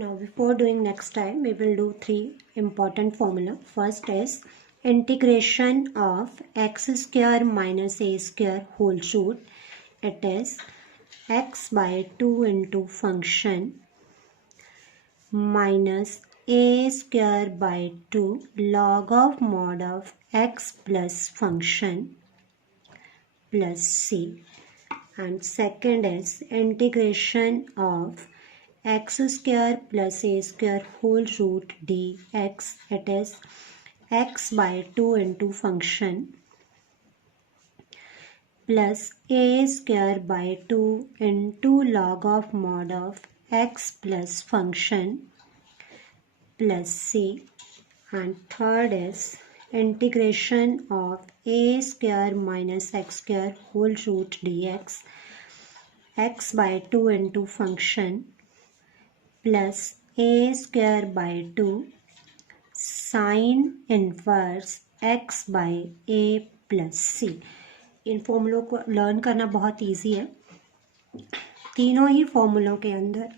Now before doing next time, we will do three important formula. First is integration of x square minus a square whole root. It is x by 2 into function minus a square by 2 log of mod of x plus function plus c. And second is integration of x square plus a square whole root dx. It is x by 2 into function plus a square by 2 into log of mod of x plus function plus c. And third is integration of a square minus x square whole root dx, x by 2 into function plus a square by 2 sin inverse x by a plus c. इन फॉर्मूलों को learn करना बहुत easy है. तीनों ही फॉर्मूलों के अंदर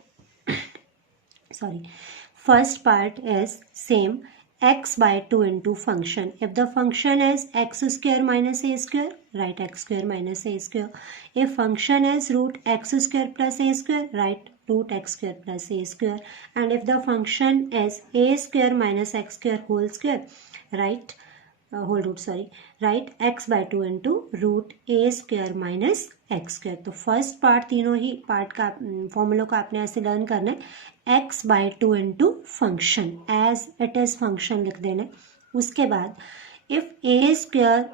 first part is same, x by 2 into function. If the function is x square minus a square, write x square minus a square. If function is root x square plus a square, write root x square plus a square. And if the function is a square minus x square whole square, write write x by 2 into root a square minus x square. तो first part तीनों ही part का formula को आपने ऐसे learn करना है, x by 2 into function as it is function लिख देना है. उसके बाद if a square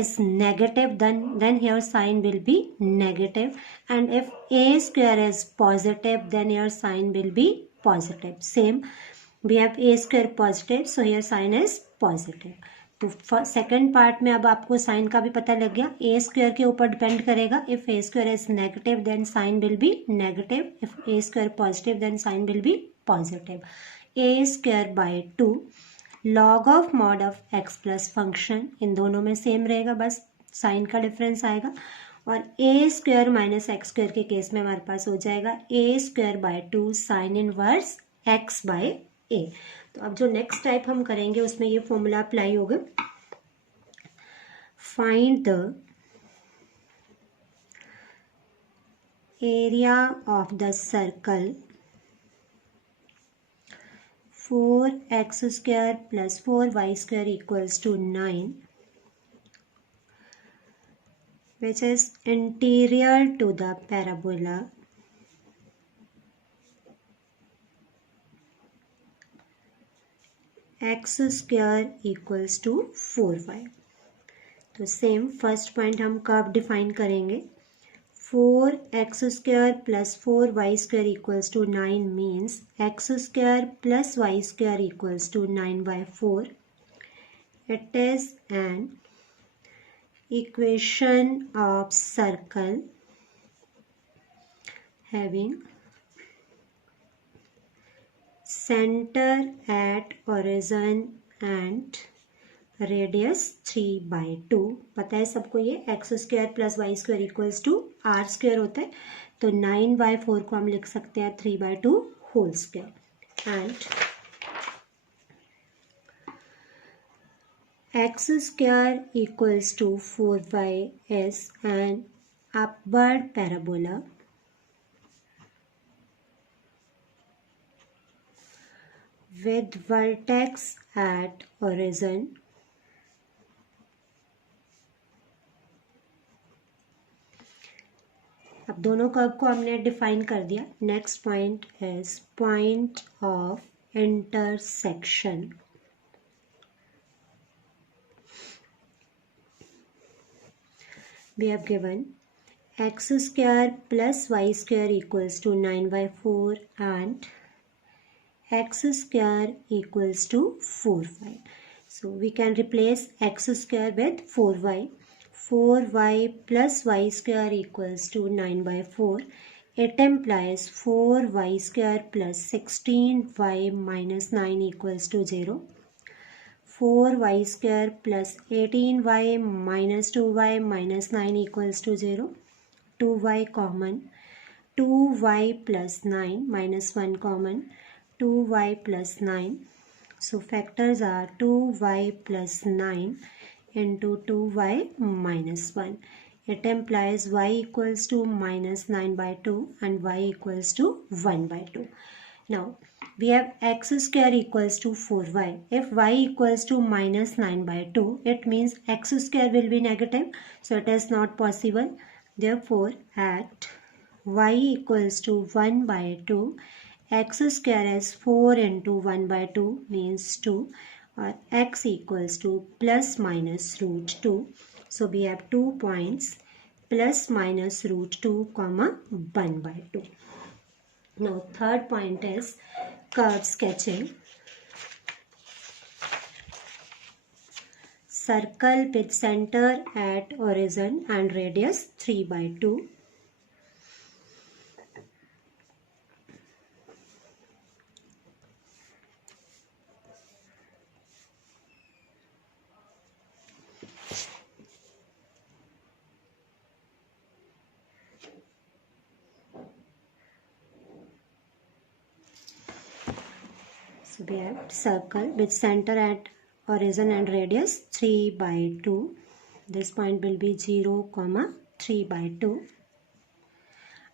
is negative then your sign will be negative, and if a square is positive then your sign will be positive. Same, we have a square positive, so here sign is positive. तो second part में अब आपको sign का भी पता लग गया. ए square के ऊपर डिपेंड करेगा. If A square is negative then sign will be negative. If A square positive then sign will be positive. A square by 2 log of mod of X plus function, इन दोनों में same रहेगा, बस sign का difference आएगा. और A square minus X square के case में हमारे पास हो जाएगा A square by 2 sine inverse X by A. तो अब जो नेक्स्ट टाइप हम करेंगे उसमें ये फॉर्मूला अप्लाई होगा. Find the area of the circle 4x square plus 4y square equals to 9, which is interior to the parabola x square equals to 4y. तो same first point हम curve define करेंगे. 4x square plus 4y square equals to 9 means x square plus y square equals to 9 by 4. It is an equation of circle having center at origin and radius 3 by 2. पता है सबको ये X square plus Y square equals to R square होता है. तो 9 by 4 को हम लिख सकते हैं 3 by 2 whole square. And X square equals to 4y is an upward parabola with vertex at origin अब दोनों कर्व को हमने डिफाइन कर दिया. Next point is point of intersection. We have given X square plus Y square equals to 9 by 4 and x square equals to 4y. So we can replace x square with 4y. 4y plus y square equals to 9 by 4. It implies 4y square plus 16y minus 9 equals to 0. 4y square plus 18y minus 2y minus 9 equals to 0. 2y common. 2y plus 9 minus 1 common. 2y plus 9. So factors are 2y plus 9 into 2y minus 1. It implies y equals to minus 9 by 2 and y equals to 1 by 2. Now we have x square equals to 4y. If y equals to minus 9 by 2, it means x square will be negative. So it is not possible. Therefore, at y equals to 1 by 2, x square is 4 into 1 by 2 means 2, or x equals to plus minus root 2. So we have 2 points, plus minus root 2 comma 1 by 2. Now third point is curve sketching. Circle with center at origin and radius 3 by 2. So we have circle with center at origin and radius 3 by 2. This point will be 0, 3 by 2.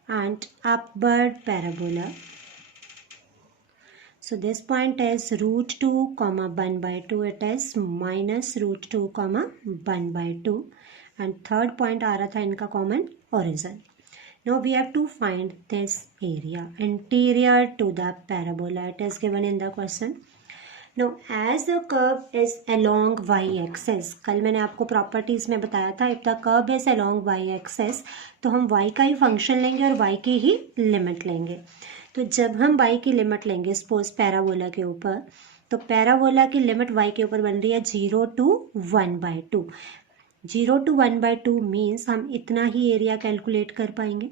And upward parabola. So this point is root 2, 1 by 2. It is minus root 2, 1 by 2. And third point आ रहा था इनका common origin. Now we have to find this area interior to the parabola. It is given in the question. Now as the curve is along y-axis, कल मैंने आपको properties में बताया था if the curve is along y-axis तो हम y का ही function लेंगे और y की ही limit लेंगे. तो जब हम y की limit लेंगे suppose parabola के ऊपर, तो parabola की limit y के ऊपर बन रही है 0 to 1 by 2. 0 to 1 by 2 means हम इतना ही एरिया कैलकुलेट कर पाएंगे.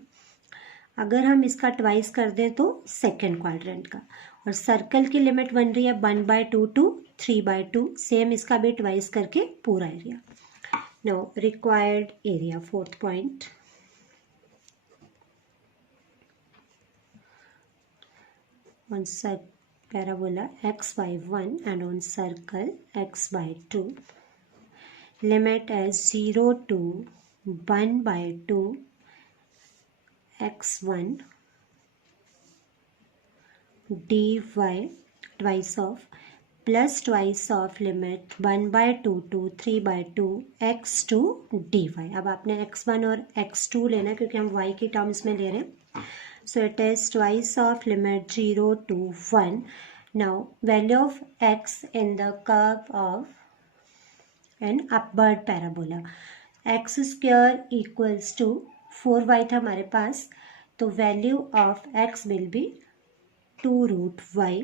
अगर हम इसका ट्वाइस कर दें तो सेकेंड क्वाड्रेंट का. और सर्कल की लिमिट बन रही है 1 by 2 to 3 by 2. सेम इसका भी ट्वाइस करके पूरा area. Now required area, fourth point. On parabola x by 1 and on circle x by 2. Limit as 0 to 1 by 2 x1 dy twice of plus twice of limit 1 by 2 to 3 by 2 x2 dy. अब आपने x1 और x2 लेना क्योंकि हम y की terms में ले रहे हैं. So it is twice of limit 0 to 1. Now value of x in the curve of an upward parabola. x square equals to 4y था हमारे पास, तो value of x will be 2 root y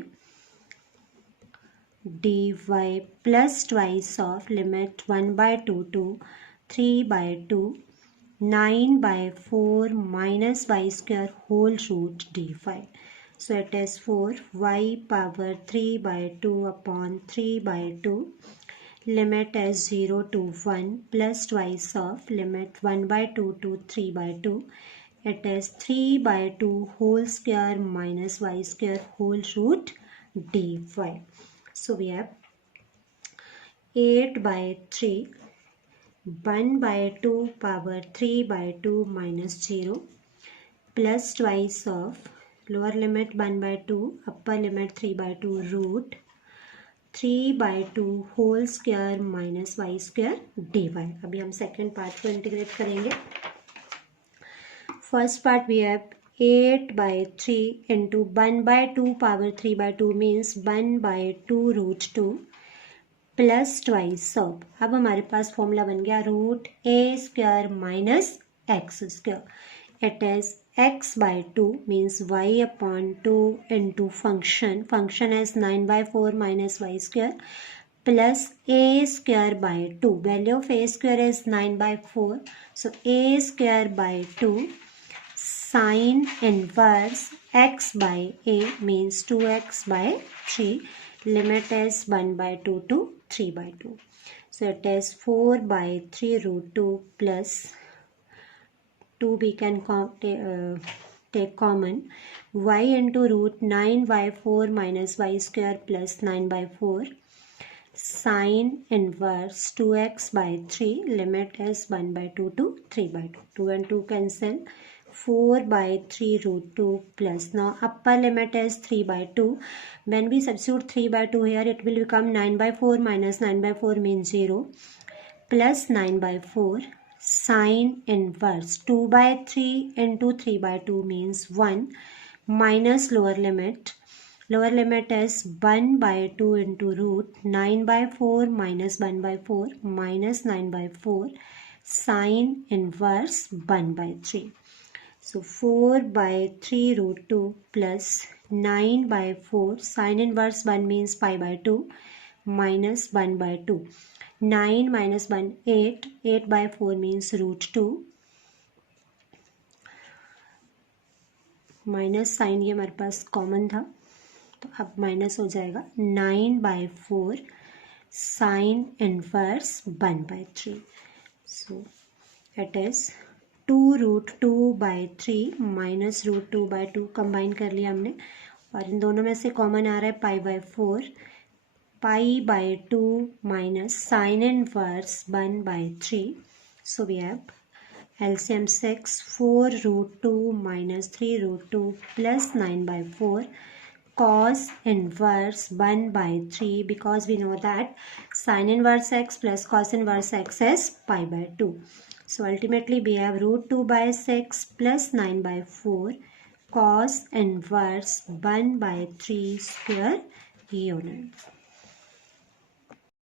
dy plus twice of limit 1 by 2 to 3 by 2 9 by 4 minus y square whole root dy. So it is 4y power 3 by 2 upon 3 by 2. Limit is 0 to 1 plus twice of limit 1 by 2 to 3 by 2. It is 3 by 2 whole square minus y square whole root dy. So we have 8 by 3, 1 by 2 power 3 by 2 minus 0 plus twice of lower limit 1 by 2 upper limit 3 by 2 root 3 by 2 whole square minus y square dy. अभी हम second part को integrate करेंगे. First part we have 8 by 3 into 1 by 2 power 3 by 2 means 1 by 2 root 2 plus twice of. अब हमारे पास formula बन गया root A square minus X square. It is x by 2 means y upon 2 into function is 9 by 4 minus y square plus a square by 2. Value of a square is 9 by 4. So a square by 2 sine inverse x by a means 2x by 3. Limit is 1 by 2 to 3 by 2. So it is 4 by 3 root 2 plus 2 we can take common, y into root 9/4 minus y square plus 9/4 sine inverse 2x by 3, limit is 1/2 to 3/2, 2 and 2 cancel, 4/3 root 2 plus, now upper limit is 3/2. When we substitute 3/2 here, it will become 9/4 minus 9/4 means 0 plus 9/4 sine inverse 2/3 into 3/2 means 1 minus lower limit. Lower limit is 1/2 into root 9/4 minus 1/4 minus 9/4 sine inverse 1/3. So 4/3 root 2 plus 9/4 sine inverse 1 means pi/2 minus 1/2. 9 minus 1 8, 8/4 means root 2 minus sign, ये हमारे पास common था तो अब minus हो जाएगा, 9/4 sine inverse 1/3. So it is 2 root 2/3 minus root 2/2 combine कर लिया हमने और इन दोनों में से कॉमन आ रहा है pi/4, pi/2 minus sine inverse 1/3. So we have LCM 6, 4 root 2 minus 3 root 2 plus 9/4 cos inverse 1/3, because we know that sin inverse x plus cos inverse x is pi/2. So ultimately we have root 2/6 plus 9/4 cos inverse 1/3 square unit.